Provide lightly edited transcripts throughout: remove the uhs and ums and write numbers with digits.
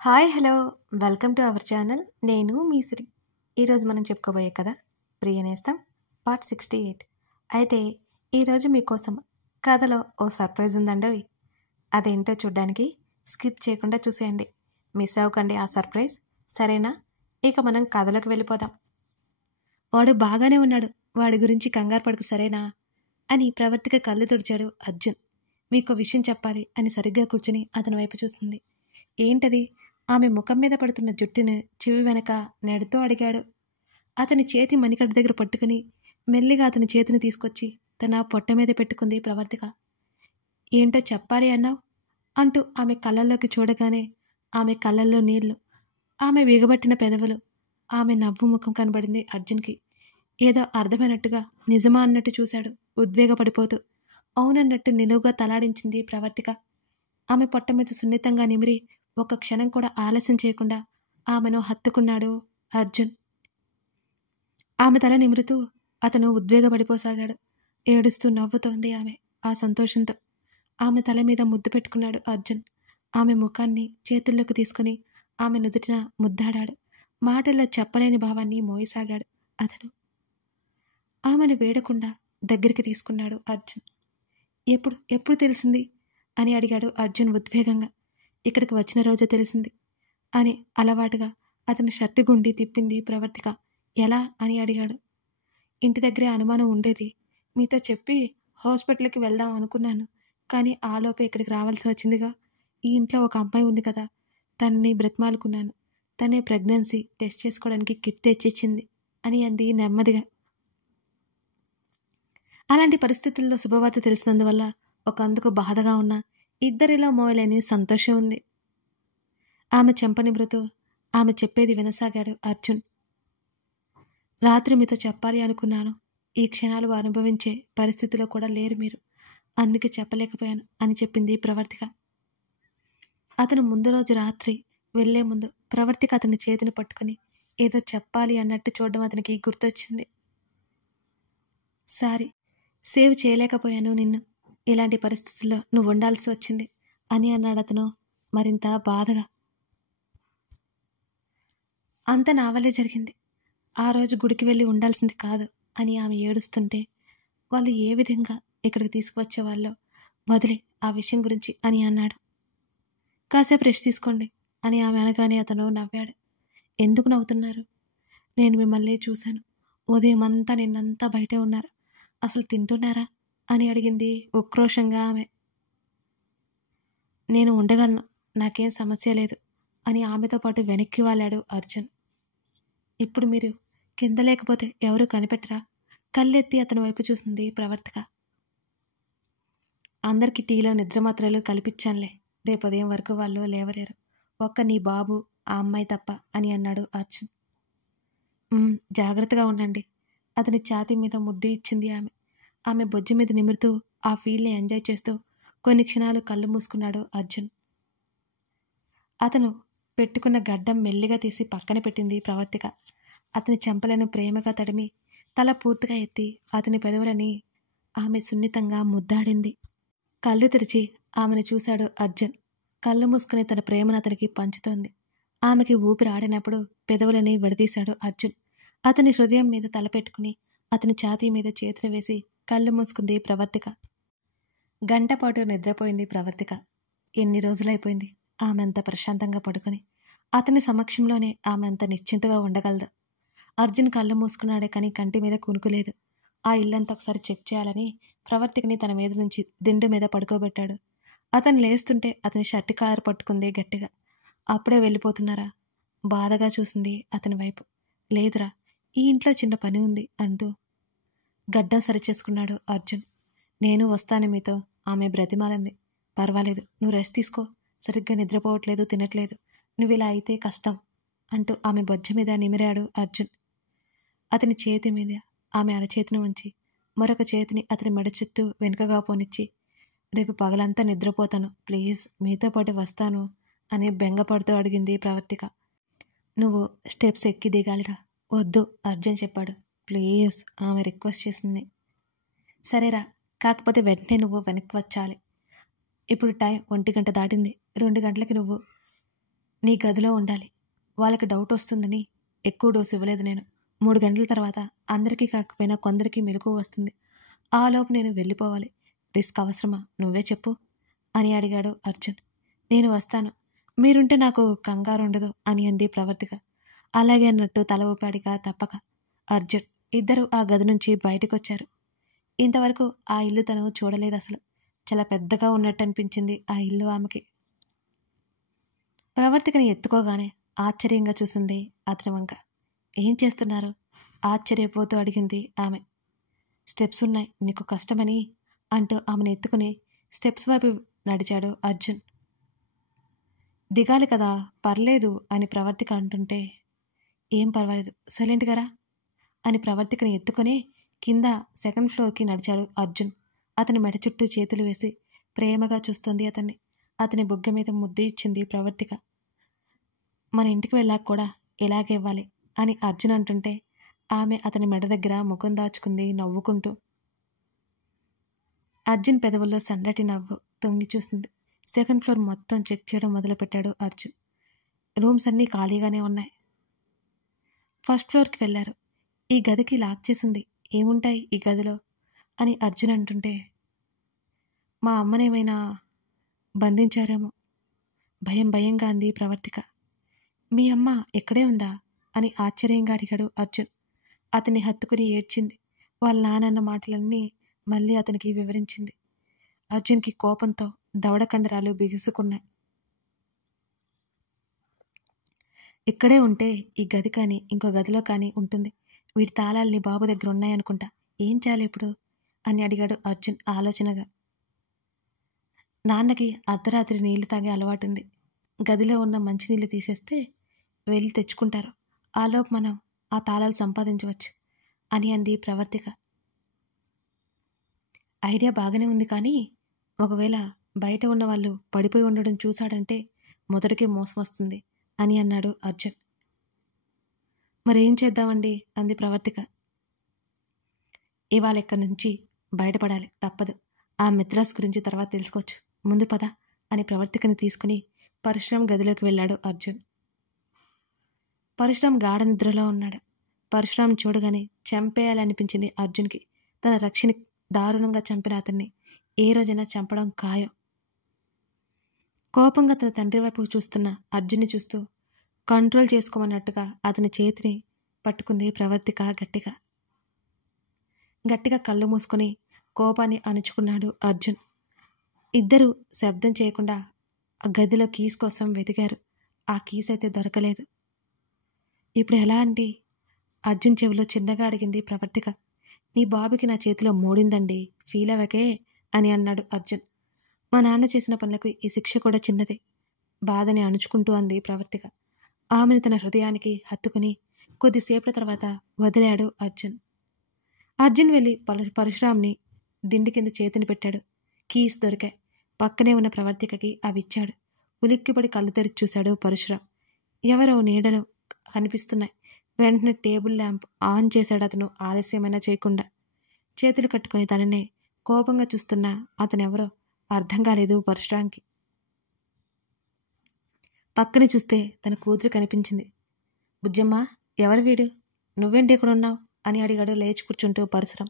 Hi hello welcome to our channel. నేను మీ శ్రీ. ఈరోజు మనం చెప్పుకోబోయే కథ ప్రియనేస్తం పార్ట్ 68. అయితే ఈరోజు మీకోసం కథలో ఓ సర్ప్రైజ్ ఉందండి. అదేంటో చూడ్డానికి స్కిప్ చేయకుండా చూసేయండి, మిస్ అవ్వకండి ఆ సర్ప్రైజ్. సరేనా? ఇక మనం కథలోకి వెళ్ళిపోదాం. వాడు బాగానే ఉన్నాడు, వాడి గురించి కంగారు పడకు సరేనా అని ప్రవర్తిక కళ్ళు తుడిచాడు అర్జున్. మీకు విషయం చెప్పాలి అని సరిగ్గా కూర్చుని అతని వైపు చూస్తుంది. ఏంటది? ఆమె ముఖం మీద పడుతున్న జుట్టును చెవి వెనక నెడుతూ అడిగాడు. అతని చేతి మణికట్టు దగ్గర పట్టుకుని మెల్లిగా అతని చేతిని తీసుకొచ్చి తన పొట్ట మీద పెట్టుకుంది ప్రవర్తిక. ఏంటో చెప్పాలి అన్నావు అంటూ ఆమె కళ్ళల్లోకి చూడగానే ఆమె కళ్ళల్లో నీళ్లు, ఆమె విగబట్టిన పెదవులు, ఆమె నవ్వు ముఖం కనబడింది అర్జున్కి. ఏదో అర్థమైనట్టుగా నిజమా అన్నట్టు చూశాడు ఉద్వేగపడిపోతూ. అవునన్నట్టు నిలువుగా తలాడించింది ప్రవర్తిక. ఆమె పొట్ట మీద సున్నితంగా నిమిరి ఒక్క క్షణం కూడా ఆలస్యం చేయకుండా ఆమెను హత్తుకున్నాడు అర్జున్. ఆమె తల నిమురుతూ అతను ఉద్వేగపడిపోసాగాడు. ఏడుస్తూ నవ్వుతోంది ఆమె ఆ సంతోషంతో. ఆమె తల మీద ముద్దు పెట్టుకున్నాడు అర్జున్. ఆమె ముఖాన్ని చేతుల్లోకి తీసుకుని ఆమె నుదుటిన ముద్దాడాడు. మాటల్లో చెప్పలేని భావాన్ని మోయసాగాడు అతను. ఆమెను వేడకుండా దగ్గరికి తీసుకున్నాడు అర్జున్. ఎప్పుడు ఎప్పుడు తెలిసింది అని అడిగాడు అర్జున్ ఉద్వేగంగా. ఇక్కడికి వచ్చిన రోజే తెలిసింది అని అలవాటుగా అతని షర్టు గుండి తిప్పింది ప్రవర్తిక. ఎలా అని అడిగాడు. ఇంటి దగ్గరే అనుమానం ఉండేది, మీతో చెప్పి హాస్పిటల్కి వెళ్దాం అనుకున్నాను, కానీ ఆలోపే ఇక్కడికి రావాల్సి వచ్చిందిగా. ఈ ఇంట్లో ఒక అమ్మాయి ఉంది కదా, తనని బ్రతిమాలుకున్నాను. తనే ప్రెగ్నెన్సీ టెస్ట్ చేసుకోవడానికి కిట్ తెచ్చిచ్చింది అని అంది నెమ్మదిగా. అలాంటి పరిస్థితుల్లో శుభవార్త తెలిసినందువల్ల ఒక అందుకు బాధగా ఉన్న ఇద్దరిలో మోయలేని సంతోషం ఉంది. ఆమె చెంపనిబ్రుతూ ఆమె చెప్పేది వినసాగాడు అర్జున్. రాత్రి మీతో చెప్పాలి అనుకున్నాను, ఈ క్షణాలు అనుభవించే పరిస్థితిలో కూడా లేరు మీరు, అందుకే చెప్పలేకపోయాను అని చెప్పింది ప్రవర్తిక. అతను ముందు రోజు రాత్రి వెళ్లే ముందు ప్రవర్తిక అతని చేతిని పట్టుకుని ఏదో చెప్పాలి అన్నట్టు చూడడం అతనికి గుర్తొచ్చింది. సారీ, సేవ్ చేయలేకపోయాను నిన్ను, ఇలాంటి పరిస్థితుల్లో నువ్వు ఉండాల్సి వచ్చింది అని అన్నాడు అతను మరింత బాధగా. అంత నా వల్లే జరిగింది, ఆ రోజు గుడికి వెళ్ళి ఉండాల్సింది కాదు అని ఆమె ఏడుస్తుంటే వాళ్ళు ఏ విధంగా ఇక్కడికి తీసుకువచ్చేవాళ్ళో వదిలే ఆ విషయం గురించి అని అన్నాడు. కాసేపు రెస్ట్ తీసుకోండి అని ఆమె అనగానే అతను నవ్వాడు. ఎందుకు నవ్వుతున్నారు? నేను మిమ్మల్ని చూశాను, ఉదయం అంతా నిన్నంతా బయటే ఉన్నారు, అసలు తింటున్నారా అని అడిగింది ఉక్రోషంగా ఆమె. నేను ఉండగలను, నాకేం సమస్య లేదు అని ఆమెతో పాటు వెనక్కి వాలాడు అర్జున్. ఇప్పుడు మీరు కింద లేకపోతే ఎవరు కనిపెట్టరా? కళ్ళెత్తి అతని వైపు చూసింది ప్రవర్తిక. అందరికీ టీలో నిద్రమాత్రలు కల్పించానులే, రేపు ఉదయం వరకు వాళ్ళు లేవలేరు, ఒక్క నీ బాబు ఆ అమ్మాయి తప్ప అని అన్నాడు అర్జున్. జాగ్రత్తగా ఉండండి. అతని ఛాతీ మీద ముద్దు ఇచ్చింది ఆమె. ఆమె బొజ్జు మీద నిమురుతూ ఆ ఫీల్ని ఎంజాయ్ చేస్తూ కొన్ని క్షణాలు కళ్ళు మూసుకున్నాడు అర్జున్. అతను పెట్టుకున్న గడ్డం మెల్లిగా తీసి పక్కన పెట్టింది ప్రవర్తిక. అతని చెంపలను ప్రేమగా తడిమి తల పూర్తిగా ఎత్తి అతని పెదవులని ఆమె సున్నితంగా ముద్దాడింది. కళ్ళు తెరిచి ఆమెను చూశాడు అర్జున్. కళ్ళు మూసుకుని తన ప్రేమను అతనికి పంచుతోంది. ఆమెకి ఊపిరి ఆడినప్పుడు పెదవులని విడదీశాడు అర్జున్. అతని హృదయం మీద తలపెట్టుకుని అతని ఛాతీ మీద చేతిని వేసి కళ్ళు మూసుకుంది ప్రవర్తిక. గంటపాటు నిద్రపోయింది ప్రవర్తిక. ఎన్ని రోజులైపోయింది ఆమె అంత ప్రశాంతంగా పడుకొని. అతని సమక్షంలోనే ఆమె అంత నిశ్చింతగా ఉండగలదు. అర్జున్ కళ్ళు మూసుకున్నాడే కానీ కంటి మీద కునుకులేదు. ఆ ఇల్లంతా ఒకసారి చెక్ చేయాలని ప్రవర్తికని తన మీద నుంచి దిండు మీద పడుకోబెట్టాడు. అతను లేస్తుంటే అతని షర్టు కాలర్ పట్టుకుంది గట్టిగా. అప్పుడే వెళ్ళిపోతున్నారా? బాధగా చూసింది అతని వైపు. లేదురా, ఈ ఇంట్లో చిన్న పని ఉంది అంటూ గడ్డం సరిచేసుకున్నాడు అర్జున్. నేను వస్తాను మీతో ఆమె బ్రతిమాలంది. పర్వాలేదు, నువ్వు రెస్ట్ తీసుకో, సరిగ్గా నిద్రపోవట్లేదు, తినట్లేదు, నువ్వు ఇలా అయితే కష్టం అంటూ ఆమె బొజ్జ మీద నిమిరాడు అర్జున్. అతని చేతి మీద ఆమె అరచేతిని ఉంచి మరొక చేతిని అతని మెడ చుట్టూ వెనుకగా పోనిచ్చి, రేపు పగలంతా నిద్రపోతాను, ప్లీజ్ మీతో పాటు వస్తాను అని బెంగపడుతూ అడిగింది ప్రవర్తిక. నువ్వు స్టెప్స్ ఎక్కి దిగాలిరా. వద్దు అర్జున్ చెప్పాడు. ప్లీజ్ ఆమె రిక్వెస్ట్ చేసింది. సరేరా, కాకపోతే వెంటనే నువ్వు వెనక్కి వచ్చాలి. ఇప్పుడు టైం 1 గంట దాటింది, 2 గంటలకి నువ్వు నీ గదిలో ఉండాలి. వాళ్ళకి డౌట్ వస్తుందని ఎక్కువ డోసు ఇవ్వలేదు నేను. 3 గంటల తర్వాత అందరికీ కాకపోయినా కొందరికి మెలకువ వస్తుంది. ఆలోపు నేను వెళ్ళిపోవాలి. రిస్క్ అవసరమా? నువ్వే చెప్పు అని అడిగాడు అర్జున్. నేను వస్తాను. మీరుంటే నాకు కంగారు ఉండదు అని అంది ప్రవర్తిక. అలాగే అన్నట్టు తల ఊపాడిగా తప్పక. అర్జున్ ఇద్దరు ఆ గది నుంచి బయటకొచ్చారు. ఇంతవరకు ఆ ఇల్లు తను చూడలేదు అసలు. చాలా పెద్దగా ఉన్నట్టు అనిపించింది ఆ ఇల్లు ఆమెకి. ప్రవర్తికని ఎత్తుకోగానే ఆశ్చర్యంగా చూసింది అతని వంక. ఏం చేస్తున్నారు? ఆశ్చర్యపోతూ అడిగింది ఆమె. స్టెప్స్ ఉన్నాయి, నీకు కష్టమని అంటూ ఆమెను ఎత్తుకుని స్టెప్స్ వైపు నడిచాడు అర్జున్. దిగాలి కదా, పర్లేదు అని ప్రవర్తిక అంటుంటే, ఏం పర్వాలేదు, సైలెంట్గా రా అని ప్రవర్తికని ఎత్తుకుని కింద 2nd ఫ్లోర్కి నడిచాడు అర్జున్. అతని మెడ చుట్టూ చేతులు వేసి ప్రేమగా చూస్తుంది అతన్ని. అతని బుగ్గ మీద ముద్దు ఇచ్చింది ప్రవర్తిక. మన ఇంటికి వెళ్ళాక కూడా ఇలాగే ఇవ్వాలి అని అర్జున్ అంటుంటే ఆమె అతని మెడ దగ్గర ముఖం దాచుకుంది నవ్వుకుంటూ. అర్జున్ పెదవుల్లో సన్నటి నవ్వు తొంగి చూసింది. 2nd ఫ్లోర్ మొత్తం చెక్ చేయడం మొదలుపెట్టాడు అర్జున్. రూమ్స్ అన్నీ ఖాళీగానే ఉన్నాయి. 1st ఫ్లోర్కి వెళ్ళారు. ఈ గదికి లాక్ చేసింది. ఏముంటాయి ఈ గదిలో అని అర్జున్ అంటుంటే, మా అమ్మనేమైనా బంధించారేమో భయంగా అంది ప్రవర్తిక. మీ అమ్మ ఎక్కడే ఉందా అని ఆశ్చర్యంగా అడిగాడు అర్జున్. అతన్ని హత్తుకుని ఏడ్చింది. వాళ్ళ నాన్నన్న మాటలన్నీ మళ్ళీ అతనికి వివరించింది. అర్జున్కి కోపంతో దవడ కండరాలు బిగుసుకున్నాయి. ఇక్కడే ఉంటే ఈ గది కానీ ఇంకో గదిలో కానీ ఉంటుంది. వీటి తాళాలని బాబు దగ్గర ఉన్నాయనుకుంటా. ఏం చేయాలి ఇప్పుడు అని అడిగాడు అర్జున్ ఆలోచనగా. నాన్నకి అర్ధరాత్రి నీళ్లు తాగే అలవాటుంది. గదిలో ఉన్న మంచినీళ్ళు తీసేస్తే వెళ్ళి తెచ్చుకుంటారు. ఆలోపు మనం ఆ తాళాలు సంపాదించవచ్చు అని అంది ప్రవర్తిక. ఐడియా బాగానే ఉంది, కానీ ఒకవేళ బయట ఉన్న వాళ్ళు పడిపోయి ఉండడం చూశాడంటే మొదటికే మోసం వస్తుంది అని అన్నాడు అర్జున్. మరేం చేద్దామండి అంది ప్రవర్తిక. ఇవాళ ఇక్కడి నుంచి బయటపడాలి, తప్పదు. ఆ మిత్రాస్ గురించి తర్వాత తెలుసుకోవచ్చు. ముందు పద అని ప్రవర్తికని తీసుకుని పరశురాం గదిలోకి వెళ్ళాడు అర్జున్. పరశురాం గాఢ నిద్రలో ఉన్నాడు. పరశురాం చూడగానే చంపేయాలనిపించింది అర్జున్కి. తన రక్షని దారుణంగా చంపిన అతన్ని ఏ రోజైనా చంపడం ఖాయం. కోపంగా తన తండ్రి వైపు చూస్తున్న అర్జున్ని చూస్తూ కంట్రోల్ చేసుకోమన్నట్టుగా అతని చేతిని పట్టుకుంది ప్రవర్తిక గట్టిగా. గట్టిగా కళ్ళు మూసుకొని కోపాన్ని అణుచుకున్నాడు అర్జున్. ఇద్దరూ శబ్దం చేయకుండా ఆ గదిలో కీస్ కోసం వెతికారు. ఆ కీస్ అయితే దొరకలేదు. ఇప్పుడు ఎలా అండి? అర్జున్ చెవిలో చిన్నగా అడిగింది ప్రవర్తిక. నీ బాబుకి నా చేతిలో మూడిందండి, ఫీల్ అవ్వకే అని అన్నాడు అర్జున్. మా నాన్న చేసిన పనులకు ఈ శిక్ష కూడా చిన్నదే, బాధని అణుచుకుంటూ అంది ప్రవర్తిక. ఆమెను తన హృదయానికి హత్తుకుని కొద్దిసేపటి తర్వాత వదిలాడు అర్జున్. అర్జున్ వెళ్ళి పరశురాంని దిండి కింద చేతిని పెట్టాడు. కీస్ దొరికాయి. పక్కనే ఉన్న ప్రవర్తికకి అవిచ్చాడు. ఉలిక్కిపడి కళ్ళు తెరిచి చూశాడు పరశురాం. ఎవరో నీడలు కనిపిస్తున్నాయి. వెంటనే టేబుల్ ల్యాంప్ ఆన్ చేశాడు అతను ఆలస్యమైనా చేయకుండా. చేతులు కట్టుకుని తననే కోపంగా చూస్తున్నా అతనెవరో అర్థం కాలేదు పరశురాంకి. పక్కన చూస్తే తన కూతురు కనిపించింది. బుజ్జమ్మ, ఎవరు వీడు? నువ్వేంటి ఇక్కడ ఉన్నావు అని అడిగాడు లేచి కూర్చుంటూ పరశురాం.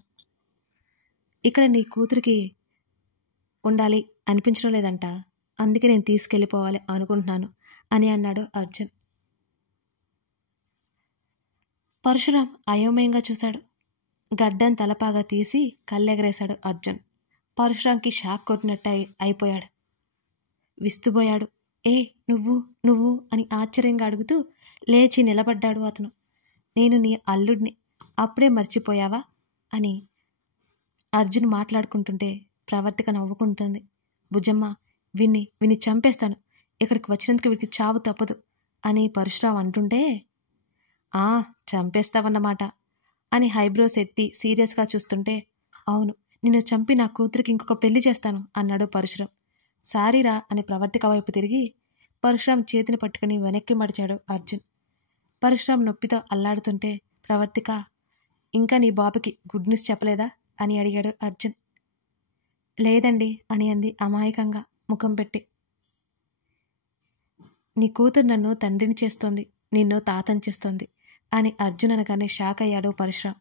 ఇక్కడ నీ కూతురికి ఉండాలి అనిపించడం లేదంట, అందుకే నేను తీసుకెళ్ళిపోవాలి అనుకుంటున్నాను అని అన్నాడు అర్జున్. పరశురాం అయోమయంగా చూశాడు. గడ్డం తలపాగా తీసి కళ్ళెగరేశాడు అర్జున్. పరశురాంకి షాక్ కొట్టినట్టు అయిపోయాడు. విస్తుపోయాడు. ఏ నువ్వు నువ్వు అని ఆశ్చర్యంగా అడుగుతూ లేచి నిలబడ్డాడు అతను. నేను నీ అల్లుడిని, అప్పుడే మర్చిపోయావా అని అర్జున్ మాట్లాడుకుంటుంటే ప్రవర్తిక నవ్వుకుంటుంది. బుజ్జమ్మ, విన్ని చంపేస్తాను, ఇక్కడికి వచ్చినందుకు వీడికి చావు తప్పదు అని పరశురాం అంటుంటే, చంపేస్తావన్నమాట అని హైబ్రోస్ ఎత్తి సీరియస్గా చూస్తుంటే, అవును, నిన్ను చంపి నా కూతురికి ఇంకొక పెళ్లి చేస్తాను అన్నాడు పరశురాం. సారీరా అని ప్రవర్తిక వైపు తిరిగి పరశురాం చేతిని పట్టుకుని వెనక్కి మడిచాడు అర్జున్. పరశురాం నొప్పితో అల్లాడుతుంటే ప్రవర్తిక, ఇంకా నీ బాబుకి గుడ్ న్యూస్ చెప్పలేదా అని అడిగాడు అర్జున్. లేదండి అని అంది అమాయకంగా ముఖం పెట్టి. నీ కూతురు నన్ను తండ్రిని చేస్తోంది, నిన్ను తాతని చేస్తోంది అని అర్జున్ అనగానే షాక్ అయ్యాడు పరశురాం.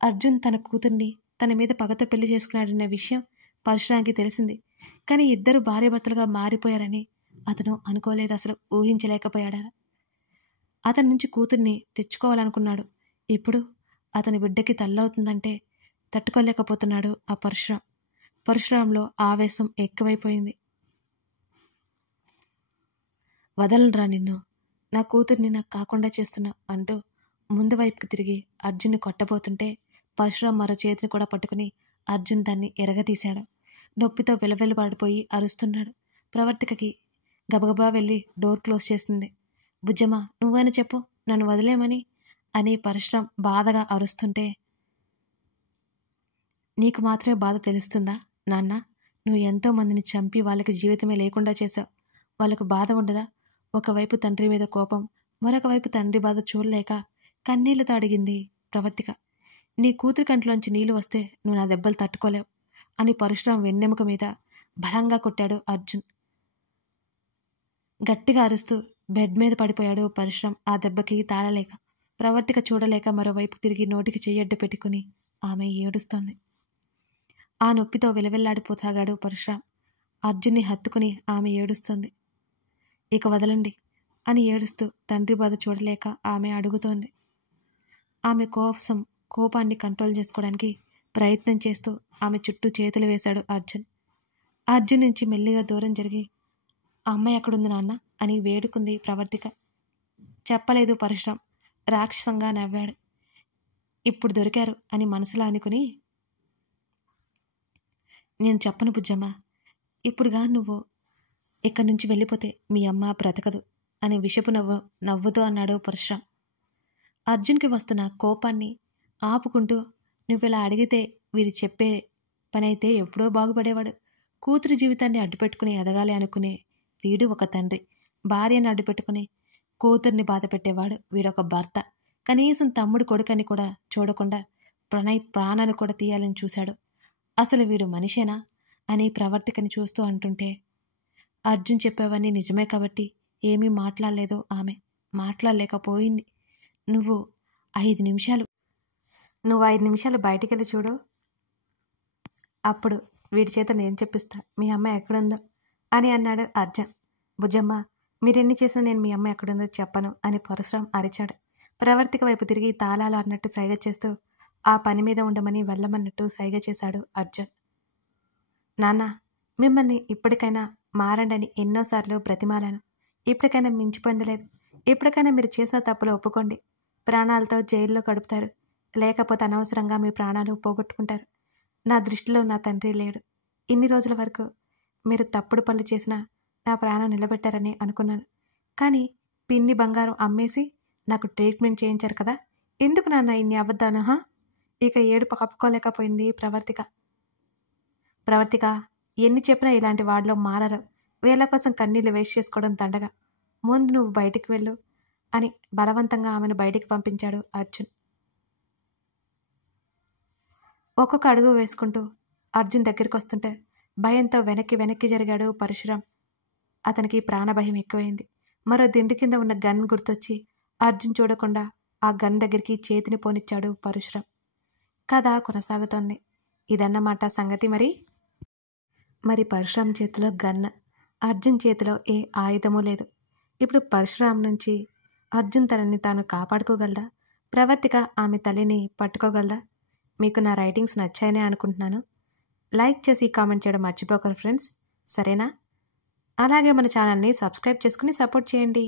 అర్జున్ తన కూతుర్ని తన మీద పగతో పెళ్లి చేసుకున్నాడన్న విషయం పరశురాంకి తెలిసింది. కానీ ఇద్దరు భార్యాభర్తలుగా మారిపోయారని అతను అనుకోలేదు, అసలు ఊహించలేకపోయాడు. అతని నుంచి కూతుర్ని తెచ్చుకోవాలనుకున్నాడు. ఇప్పుడు అతని బిడ్డకి తల్లవుతుందంటే తట్టుకోలేకపోతున్నాడు ఆ పరశురాం. పరశురాంలో ఆవేశం ఎక్కువైపోయింది. వదలనురా నిన్ను, నా కూతుర్ని నాకు కాకుండా చేస్తున్నా అంటూ ముందు వైపుకి తిరిగి అర్జున్ని కొట్టబోతుంటే పరశురాం మరో చేతిని కూడా పట్టుకుని అర్జున్ దాన్ని ఎరగతీశాడు. నొప్పితో వెలవెలబడిపోయి అరుస్తున్నాడు. ప్రవర్తికకి గబగబా వెళ్ళి డోర్ క్లోజ్ చేస్తుంది. బుజ్జమ్మ, నువ్వైనా చెప్పు, నన్ను వదిలేమని అని పరశురాం బాధగా అరుస్తుంటే, నీకు మాత్రమే బాధ తెలుస్తుందా నాన్న? నువ్వు ఎంతో మందిని చంపి వాళ్ళకి జీవితమే లేకుండా చేశావు. వాళ్ళకు బాధ ఉండదా? ఒకవైపు తండ్రి మీద కోపం, మరొక వైపు తండ్రి బాధ చూడలేక కన్నీళ్లతో అడిగింది ప్రవర్తిక. నీ కూతురి కంట్లోంచి నీళ్లు వస్తే నువ్వు నా దెబ్బలు తట్టుకోలేవు అని పరశురాం వెన్నెముక మీద బలంగా కొట్టాడు అర్జున్. గట్టిగా అరుస్తూ బెడ్ మీద పడిపోయాడు పరశురాం. ఆ దెబ్బకి తాళలేక ప్రవర్తిక చూడలేక మరోవైపు తిరిగి నోటికి చెయ్యడ్డు పెట్టుకుని ఆమె ఏడుస్తోంది. ఆ నొప్పితో విలవిల్లాడిపోసాగాడు పరశురాం. అర్జున్ని హత్తుకుని ఆమె ఏడుస్తోంది. ఇక వదలండి అని ఏడుస్తూ తండ్రి బాధ చూడలేక ఆమె అడుగుతోంది. ఆమె కోపాన్ని కంట్రోల్ చేసుకోవడానికి ప్రయత్నం చేస్తూ ఆమె చుట్టూ చేతులు వేశాడు అర్జున్. అర్జున్ నుంచి మెల్లిగా దూరం జరిగి, ఆ అమ్మాయి ఎక్కడుంది నాన్న అని వేడుకుంది ప్రవర్తిక. చెప్పలేదు పరశురాం. రాక్షసంగా నవ్వాడు. ఇప్పుడు దొరికారు అని మనసులో అనుకుని, నేను చెప్పను బుజ్జమ్మ, ఇప్పుడుగా నువ్వు ఇక్కడి నుంచి వెళ్ళిపోతే మీ అమ్మ బ్రతకదు అని విషపు నవ్వుతూ అన్నాడు పరశురాం. అర్జున్కి వస్తున్న కోపాన్ని ఆపుకుంటూ, నువ్విలా అడిగితే వీడు చెప్పే పనైతే ఎప్పుడో బాగుపడేవాడు. కూతురు జీవితాన్ని అడ్డుపెట్టుకుని ఎదగాలి అనుకునే వీడు ఒక తండ్రి. భార్యను అడ్డుపెట్టుకుని కూతుర్ని బాధ పెట్టేవాడు వీడొక భర్త. కనీసం తమ్ముడు కొడుకని కూడా చూడకుండా ప్రణయ్ ప్రాణాలు కూడా తీయాలని చూశాడు. అసలు వీడు మనిషేనా అని ప్రవర్తికని చూస్తూ అంటుంటే, అర్జున్ చెప్పేవన్నీ నిజమే కాబట్టి ఏమీ మాట్లాడలేదు ఆమె. మాట్లాడలేకపోయింది. నువ్వు 5 నిమిషాలు బయటికెళ్ళి చూడు, అప్పుడు వీడి చేత నేను చెప్పిస్తా మీ అమ్మ ఎక్కడుందో అని అన్నాడు అర్జున్. బుజ్జమ్మ, మీరెన్ని చేసినా నేను మీ అమ్మ ఎక్కడుందో చెప్పను అని పరశురాం అరిచాడు. ప్రవర్తిక వైపు తిరిగి తాళాలు అన్నట్టు సైగ చేస్తూ ఆ పని మీద ఉండమని వెళ్ళమన్నట్టు సైగ చేశాడు అర్జున్. నాన్న, మిమ్మల్ని ఇప్పటికైనా మారండని ఎన్నోసార్లు బ్రతిమాలాను. ఇప్పటికైనా మించిపోయిందలేదు. ఇప్పటికైనా మీరు చేసిన తప్పులు ఒప్పుకోండి. ప్రాణాలతో జైల్లో గడుపుతారు, లేకపోతే అనవసరంగా మీ ప్రాణాలు పోగొట్టుకుంటారు. నా దృష్టిలో నా తండ్రి లేడు. ఇన్ని రోజుల వరకు మీరు తప్పుడు పనులు చేసినా నా ప్రాణం నిలబెట్టారని అనుకున్నాను. కానీ పిన్ని బంగారం అమ్మేసి నాకు ట్రీట్మెంట్ చేయించారు కదా, ఎందుకు నాన్న ఇన్ని అబద్ధాలు? ఇక ఏడుపు కప్పుకోలేకపోయింది ప్రవర్తిక, ఎన్ని చెప్పినా ఇలాంటి వాడిలో మారరు. వీళ్ళ కోసం కన్నీళ్లు వేస్ట్ చేసుకోవడం దండగా. ముందు నువ్వు బయటికి వెళ్ళు అని బలవంతంగా ఆమెను బయటికి పంపించాడు అర్జున్. ఒక్కొక్క అడుగు వేసుకుంటూ అర్జున్ దగ్గరికి వస్తుంటే భయంతో వెనక్కి జరిగాడు పరశురాం. అతనికి ప్రాణభయం ఎక్కువైంది. మరో దిండు కింద ఉన్న గన్ గుర్తొచ్చి అర్జున్ చూడకుండా ఆ గన్ దగ్గరికి చేతిని పోనిచ్చాడు పరశురాం. కథ కొనసాగుతోంది. ఇదన్నమాట సంగతి. మరి పరశురాం చేతిలో గన్, అర్జున్ చేతిలో ఏ ఆయుధమూ లేదు. ఇప్పుడు పరశురాం నుంచి అర్జున్ తనని తాను కాపాడుకోగలడా? ప్రవర్తిక ఆమె తల్లిని పట్టుకోగలదా? మీకు నా రైటింగ్స్ నచ్చాయనే అనుకుంటున్నాను. లైక్ చేసి కామెంట్ చేయడం మర్చిపోకండి ఫ్రెండ్స్, సరేనా? అలాగే మన ఛానల్ని సబ్స్క్రైబ్ చేసుకుని సపోర్ట్ చేయండి.